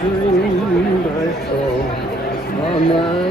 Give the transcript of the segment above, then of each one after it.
dreamed I saw on my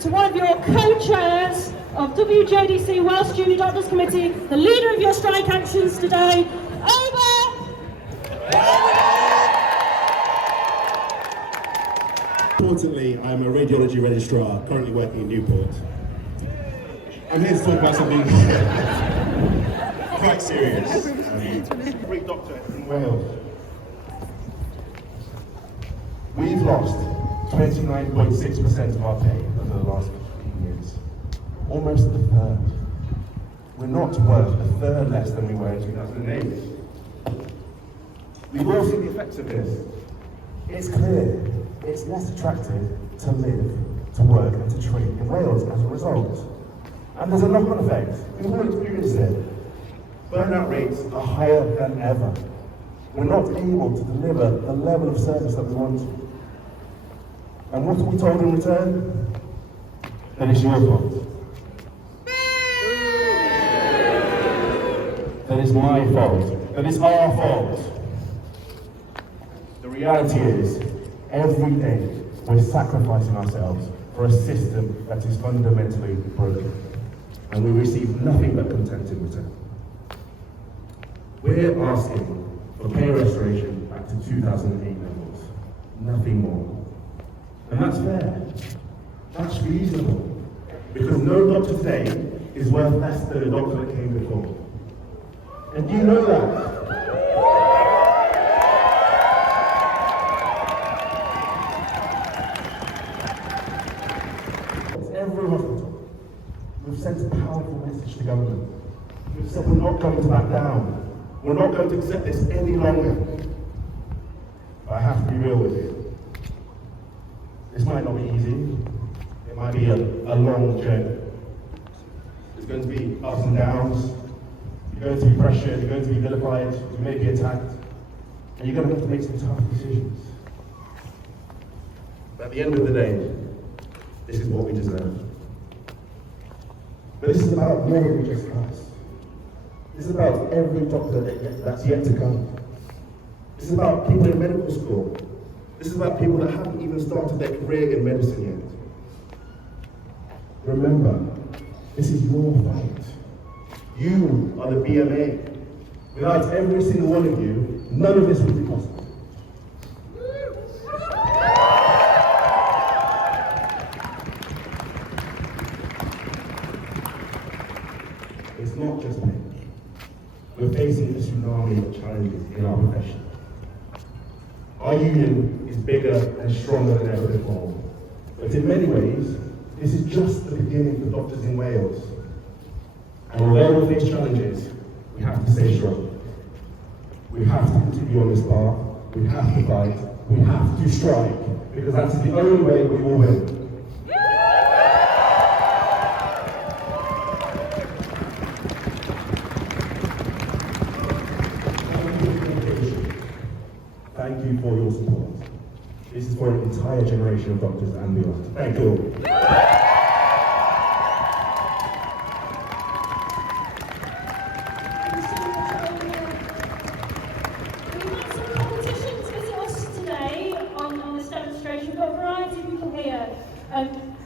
to one of your co-chairs of WJDC Welsh Junior Doctors Committee, the leader of your strike actions today. Over! Importantly, I'm a radiology registrar currently working in Newport. I'm here to talk about something quite serious. Great doctor in Wales. We've lost 29.6% of our pay over the last 15 years. Almost a third. We're not worth a third less than we were in 2008. We've all seen the effects of this. It's clear it's less attractive to live, to work and to trade in Wales as a result. And there's a knock-on effect. We've all experienced it. Burnout rates are higher than ever. We're not able to deliver the level of service that we want to. And what are we told in return? That it's your fault. That it's my fault. That it's our fault. The reality is, every day we're sacrificing ourselves for a system that is fundamentally broken. And we receive nothing but contempt in return. We're asking for pay restoration back to 2008 levels. Nothing more. And that's fair. That's reasonable. Because no doctor today is worth less than a doctor that came before. And you know that. Every hospital, we've sent a powerful message to government. We've said we're not going to back down. We're not going to accept this any longer. But I have to be real with you. This might not be easy. It might be a long journey. There's going to be ups and downs. You're going to be pressured, you're going to be vilified, you may be attacked, and you're going to have to make some tough decisions. But at the end of the day, this is what we deserve. But this is about more than just us. This is about every doctor that's yet to come. This is about people in medical school. This is about people that haven't even started their career in medicine yet. Remember, this is your fight. You are the BMA. Without every single one of you, none of this would be possible. It's not just me. We're facing a tsunami of challenges in our profession. Our union is bigger and stronger than ever before. But in many ways, this is just the beginning for doctors in Wales. And although we'll face challenges, we have to stay strong. We have to continue on this path. We have to fight. We have to strike. Because that's the only way we will win. Thank you for your support. This is for an entire generation of doctors and beyond. Thank you all.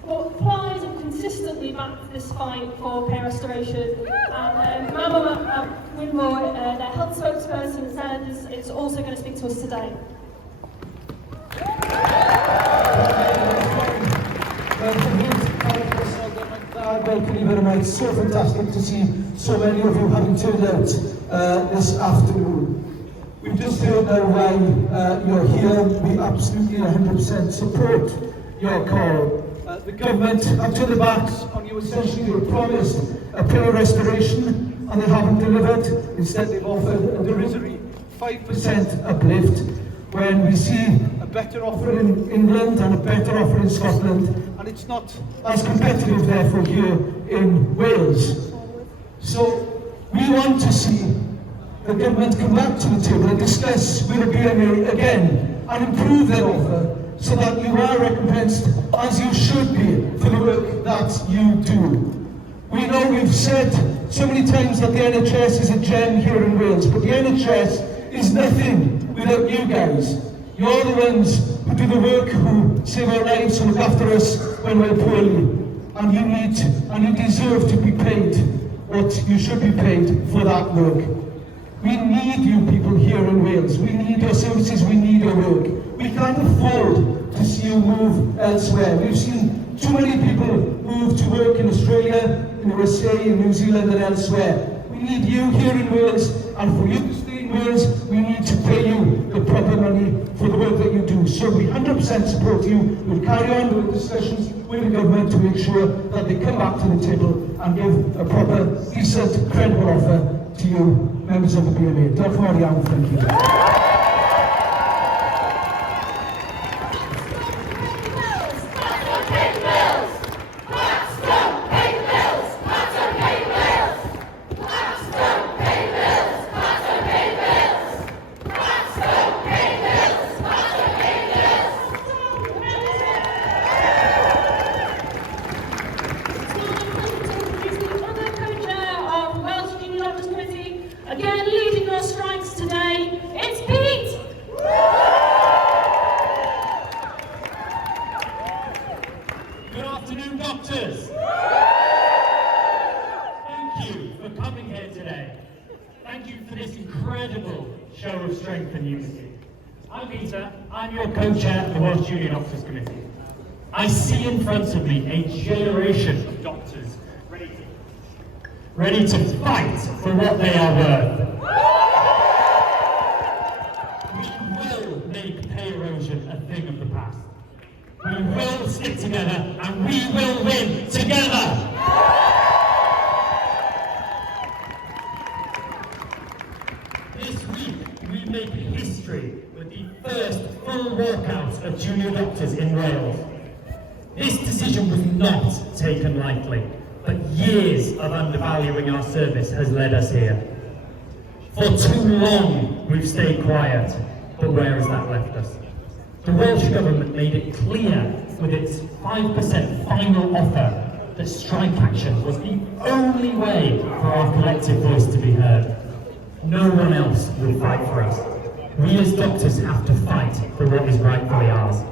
Applied and consistently backed this fight for pay restoration. And Mama Winmore, their health spokesperson, said is also going to speak to us today. Welcome you very much. So fantastic to see so many of you having turned out this afternoon. We've just heard now why you're here. We absolutely 100% support your call. The government have turned their backs on you. Essentially, they were promised a pay restoration and they haven't delivered. Instead, they've offered a derisory 5% uplift when we see a better offer in England and a better offer in Scotland, and it's not as competitive therefore here in Wales. So we want to see the government come back to the table and discuss with the BMA again and improve their offer, so that you are recompensed as you should be for the work that you do. We know we've said so many times that the NHS is a gem here in Wales, but the NHS is nothing without you guys. You're the ones who do the work, who save our lives, who look after us when we're poorly. and you deserve to be paid what you should be paid for that work. We need you people here in Wales. We need your services, we need your work. We can't afford to see you move elsewhere. We've seen too many people move to work in Australia, in the USA, in New Zealand and elsewhere. We need you here in Wales, and for you to stay in Wales, we need to pay you the proper money for the work that you do. So we 100% support you. We'll carry on with discussions with the government to make sure that they come back to the table and give a proper, decent, credible offer to you, members of the BMA. Diolch yn fawr iawn, thank you. Again, leading your strikes today, it's Pete! Good afternoon, doctors! Thank you for coming here today. Thank you for this incredible show of strength and unity. I'm Peter, I'm your co-chair of the Welsh Junior Doctors Committee. I see in front of me a generation of doctors ready to fight for what they are worth. We will make pay erosion a thing of the past. We will stick together and we will win together. This week we make history with the first full walkout of junior doctors in Wales. This decision was not taken lightly, but years of undervaluing our service has led us here. For too long we've stayed quiet, but where has that left us? The Welsh Government made it clear with its 5% final offer that strike action was the only way for our collective voice to be heard. No one else will fight for us. We as doctors have to fight for what is rightfully ours.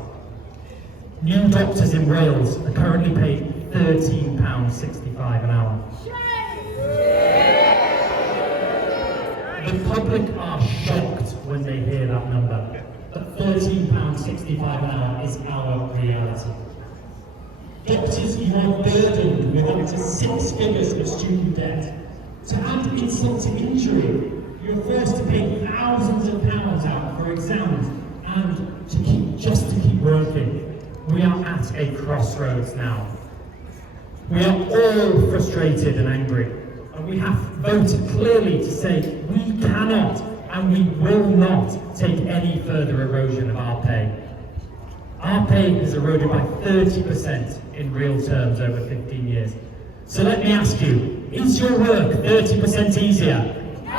New doctors in Wales are currently paid £13.65 an hour. The public are shocked when they hear that number, but £13.65 an hour is our reality. Doctors, you are burdened with up to 6 figures of student debt. To add insult to injury, you're forced to pay thousands of pounds out for exams and to keep working. We are at a crossroads now. We are all frustrated and angry, and we have voted clearly to say we cannot and we will not take any further erosion of our pay. Our pay has eroded by 30% in real terms over 15 years. So let me ask you, is your work 30% easier? No!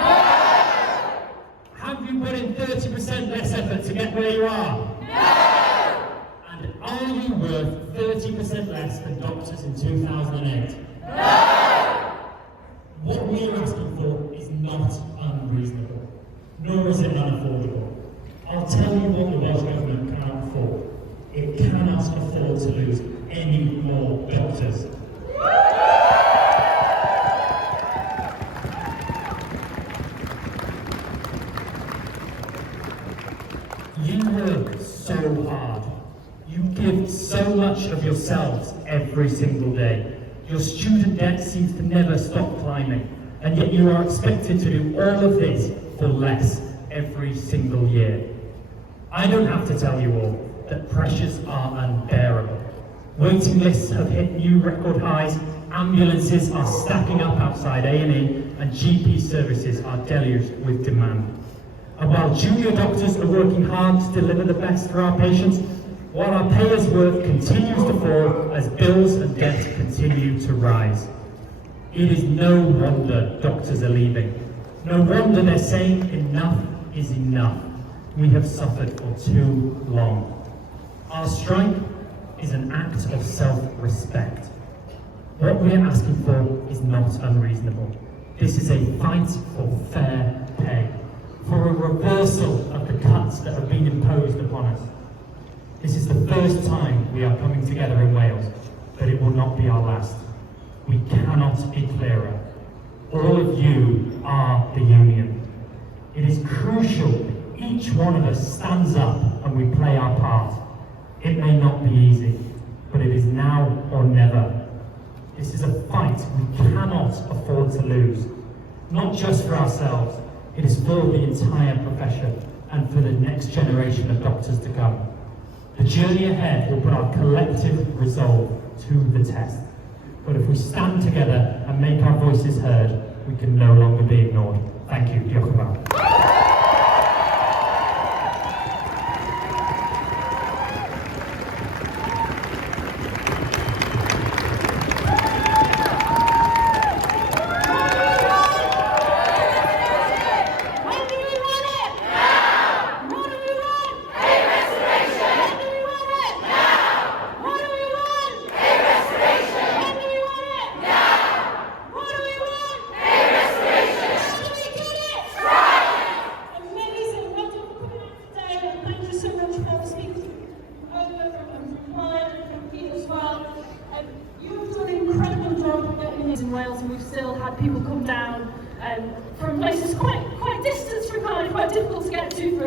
Have you put in 30% less effort to get where you are? No! And are you worth 30% less than doctors in 2008? No! What we are asking for is not unreasonable, nor is it unaffordable. I'll tell you what the Welsh Government cannot afford. It cannot afford to lose any more doctors. You work so hard. You give so much of yourselves every single day. Your student debt seems to never stop climbing, and yet you are expected to do all of this for less every single year. I don't have to tell you all that pressures are unbearable. Waiting lists have hit new record highs, ambulances are stacking up outside A&E, and GP services are deluged with demand. And while junior doctors are working hard to deliver the best for our patients, while our payers' work continues to fall as bills and debt continue to rise. It is no wonder doctors are leaving. No wonder they're saying enough is enough. We have suffered for too long. Our strike is an act of self-respect. What we are asking for is not unreasonable. This is a fight for fair pay, for a reversal of the cuts that have been imposed upon us. This is the first time we are coming together in Wales. but it will not be our last. We cannot be clearer. All of you are the union. It is crucial that each one of us stands up and we play our part. It may not be easy, but it is now or never. This is a fight we cannot afford to lose. Not just for ourselves, it is for the entire profession and for the next generation of doctors to come. The journey ahead will put our collective resolve to the test. But if we stand together and make our voices heard, we can no longer be ignored. Thank you. Diolch yn fawr. In Wales, and we've still had people come down from places quite distant from Cardiff, quite difficult to get to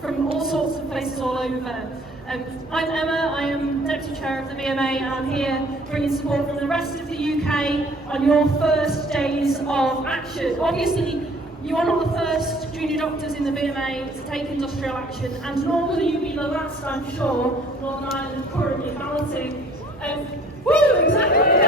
from all sorts of places all over. I'm Emma, I am Deputy Chair of the BMA, and I'm here bringing support from the rest of the UK on your first days of action. Obviously, you are not the first junior doctors in the BMA to take industrial action, and nor will you be the last, I'm sure. Northern Ireland is currently balloting. Woo! Exactly!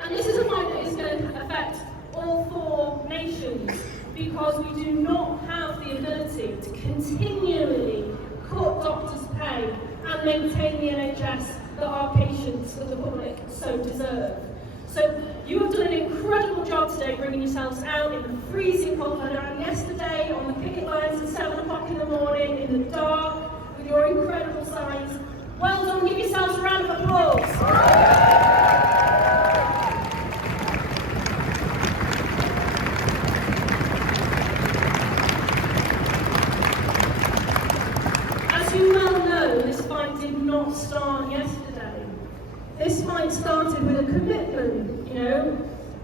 And this is a fight that is going to affect all 4 nations, because we do not have the ability to continually cut doctors' pay and maintain the NHS that our patients and the public so deserve. So you have done an incredible job today bringing yourselves out in the freezing cold. I ran yesterday on the picket lines at 7 o'clock in the morning in the dark with your incredible signs. Well done, give yourselves a round of applause. As you well know, this fight did not start yesterday. This fight started with a commitment,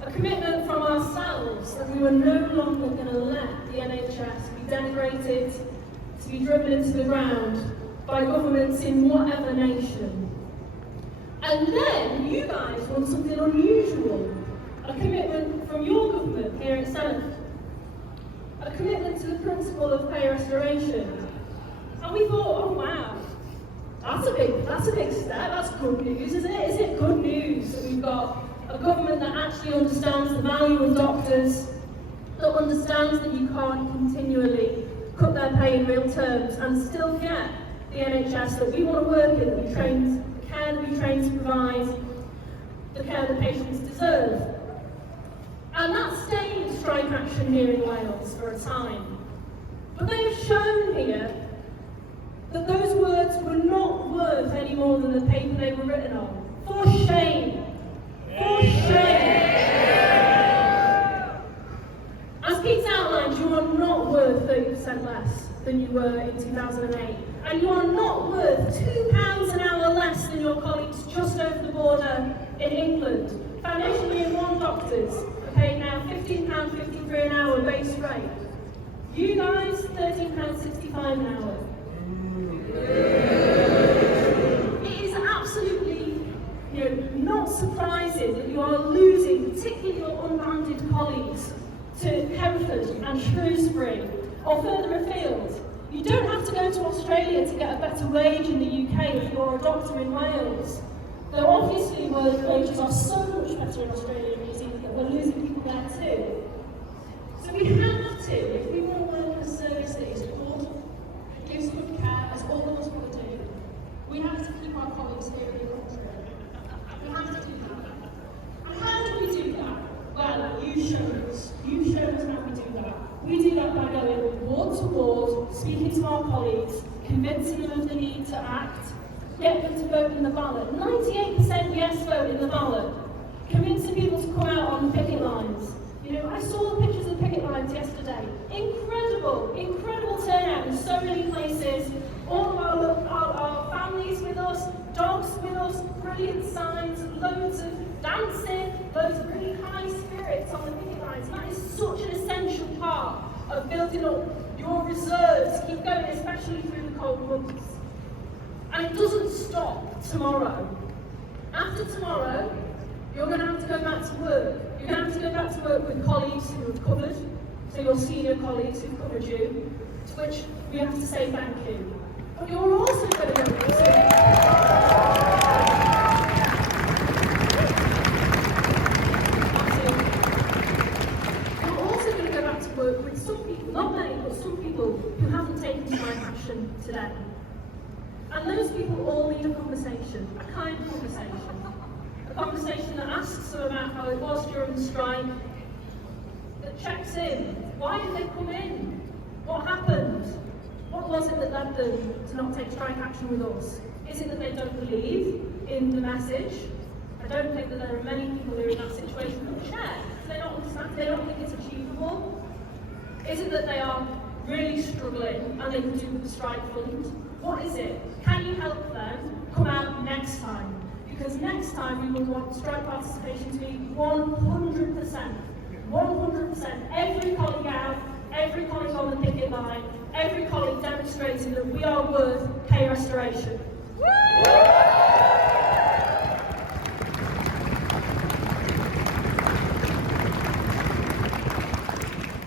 a commitment from ourselves that we were no longer going to let the NHS be denigrated, to be driven into the ground by governments in whatever nation. And then you guys want something unusual, a commitment from your government here at Senedd, a commitment to the principle of pay restoration. And we thought, oh wow, that's a big step, that's good news, isn't it? Is it good news that we've got a government that actually understands the value of doctors, that understands that you can't continually cut their pay in real terms and still get the NHS that we want to work in, that we trained to provide the care that patients deserve. And that stayed strike action here in Wales for a time. But they've shown here that those words were not worth any more than the paper they were written on. For shame. For shame. As Pete's outlined, you are not worth 30% less than you were in 2008. And you are not worth £2 an hour less than your colleagues just over the border in England. Foundation Year 1 doctors are paid now £15.53 an hour base rate. You guys, £13.65 an hour. It is absolutely, not surprising that you are losing, particularly your unbanded colleagues, to Hereford and Shrewsbury or further afield. You don't have to go to Australia to get a better wage in the UK if you're a doctor in Wales. Though obviously wages are so much better in Australia and New Zealand that we're losing people there too. So we have to, if we want to work in a service that is good, gives good care, as all of us want to do, we have to keep our colleagues here in the country. We have to do that. And how do we do that? Well, you showed us. You showed us how we do that. We do that by going ward to ward, speaking to our colleagues, convincing them of the need to act, get them to vote in the ballot. 98% yes vote in the ballot. Convincing people to come out on the picket lines. I saw the pictures of the picket lines yesterday. Incredible turnout in so many places. All of our families with us, Dogs with us, brilliant signs, loads of dancing, loads of really high spirits on the picket lines. That is such an essential part of building up your reserves to keep going, especially through the cold months. And it doesn't stop tomorrow. After tomorrow, you're going to have to go back to work. You're going to have to go back to work with colleagues who have covered, so your senior colleagues who've covered you, to which we have to say thank you. But you're also going to go back to work with some people, not many, but some people who haven't taken strike action today. And those people all need a conversation, a kind conversation. A conversation that asks them about how it was during the strike, that checks in. Why did they come in? What happened? What was it that led them to not take strike action with us? Is it that they don't believe in the message? I don't think that there are many people who are in that situation who share. They don't understand, they don't think it's achievable. Is it that they are really struggling and they can do with the strike fund? What is it? Can you help them come out next time? Because next time we will want strike participation to be 100%. 100%. Every colleague out, every colleague on the picket line, every colleague demonstrating that we are worth pay restoration.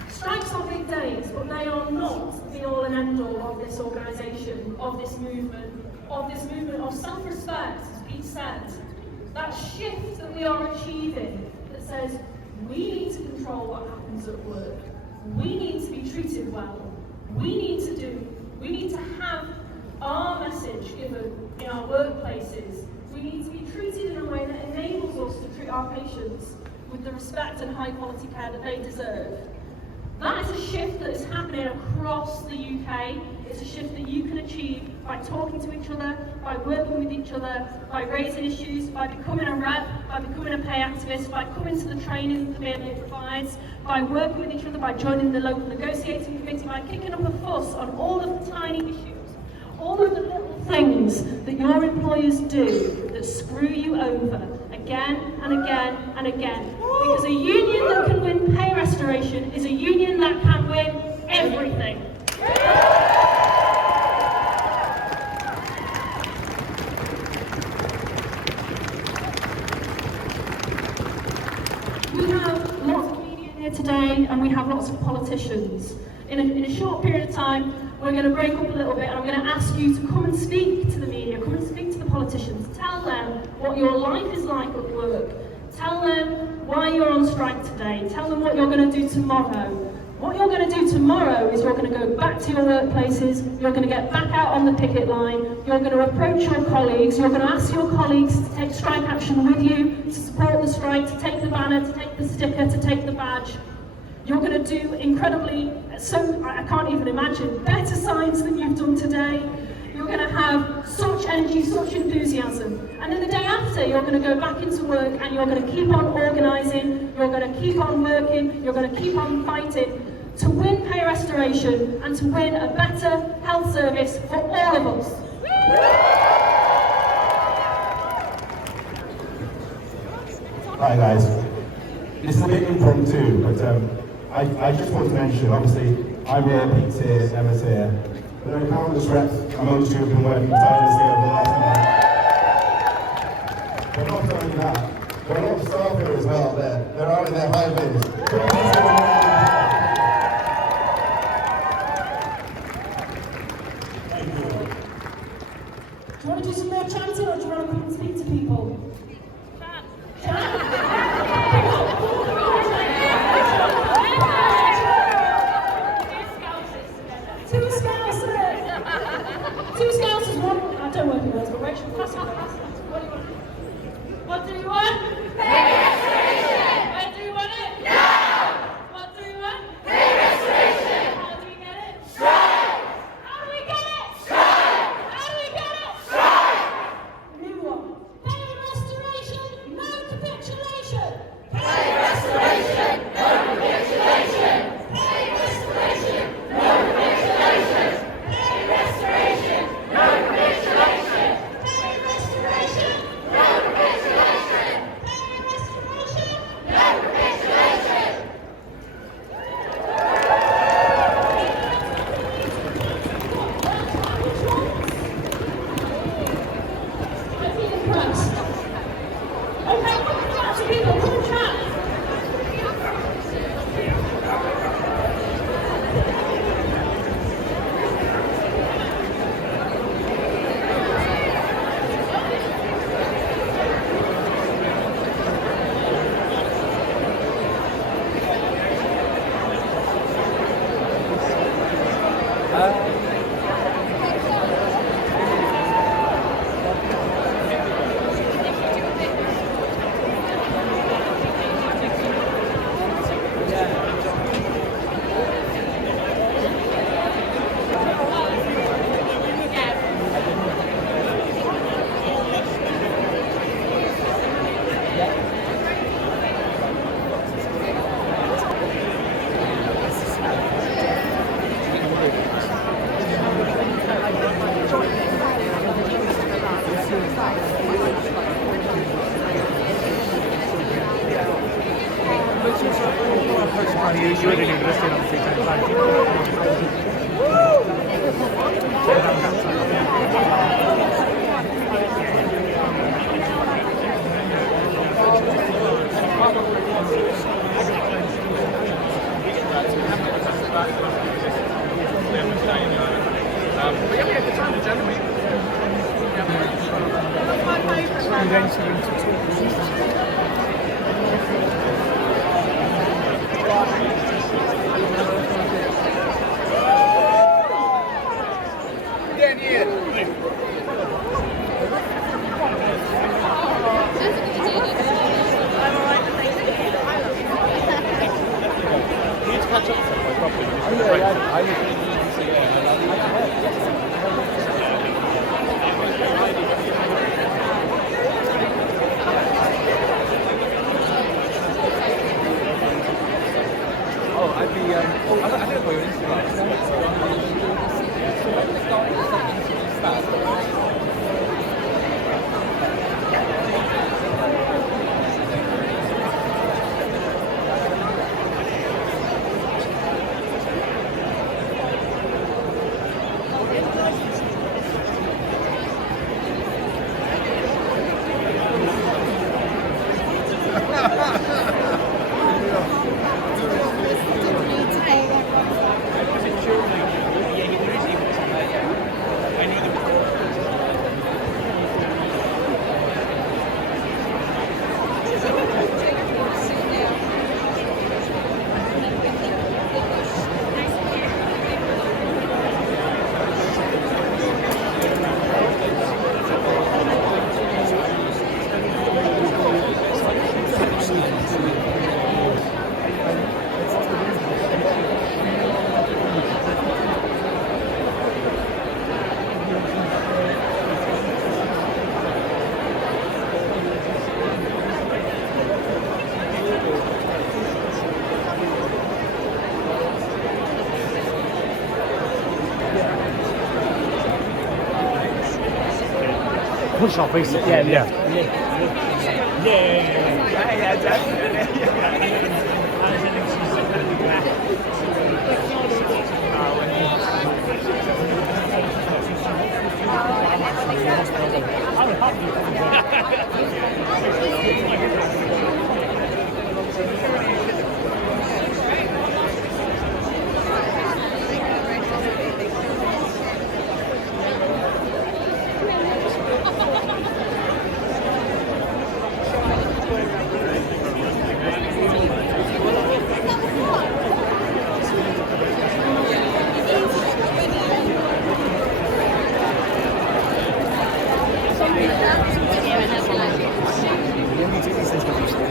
Strikes are big days, but they are not the all and end all of this organisation, of this movement of self-respect, as Pete said. That shift that we are achieving that says we need to control what happens at work. We need to be treated well. We need to have our message given in our workplaces. We need to be treated in a way that enables us to treat our patients with the respect and high quality care that they deserve. That is a shift that is happening across the UK. It's a shift that you can achieve by talking to each other, by working with each other, by raising issues, by becoming a rep, by becoming a pay activist, by coming to the training that the BMA provides, by working with each other, by joining the local negotiating committee, by kicking up a fuss on all of the tiny issues, all of the little things that your employers do that screw you over again and again and again. Because a union that can win pay restoration is a union that can win everything. We have lots of media here today and we have lots of politicians. In a short period of time, we're going to break up a little bit and I'm going to ask you to come and speak to the media, come and speak to the politicians, tell them what your life is like at work, tell them why you're on strike today, tell them what you're going to do tomorrow. What you're going to do tomorrow is you're going to go back to your workplaces, you're going to get back out on the picket line, you're going to approach your colleagues, you're going to ask your colleagues to take strike action with you, to support the strike, to take the banner, to take the sticker, to take the badge. You're going to do incredibly, I can't even imagine, better signs than you've done today. You're going to have such energy, such enthusiasm. And then the day after, you're going to go back into work and you're going to keep on organising, you're going to keep on working, you're going to keep on fighting to win pay restoration and to win a better health service for all of us. Hi guys. This is a bit impromptu, but I just want to mention, obviously, I'm here, Pete's here, Emma's here. But there are countless reps amongst you who have been working tirelessly over the last month. But not only that, there are a lot of staff here as well. They're out in their high vis. Do you want to do some more chanting or do you want to come and speak to people? Two Scousers, one. I don't work in those, but Rachel, pass it. What do you want? What do you want? Pay restoration! When do you want it? Now! you were in university around the same time, push off basically. Yeah.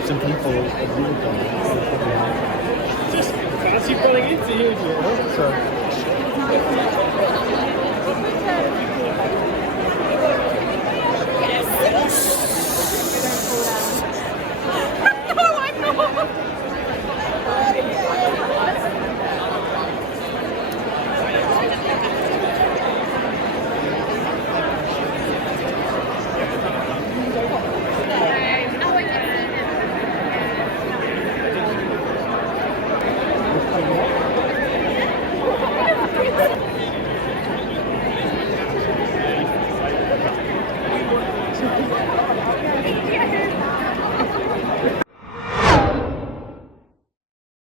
Some people just fancy pulling into you, so.